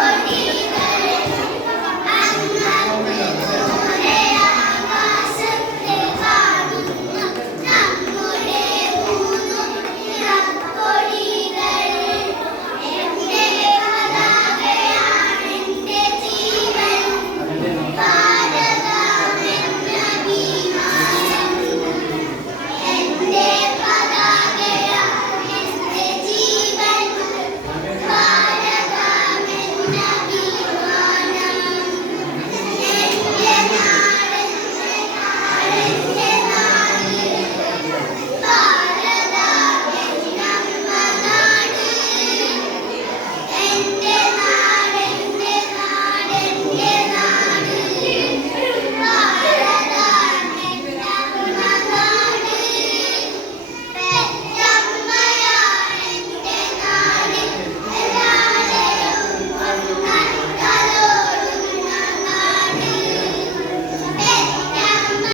Lord,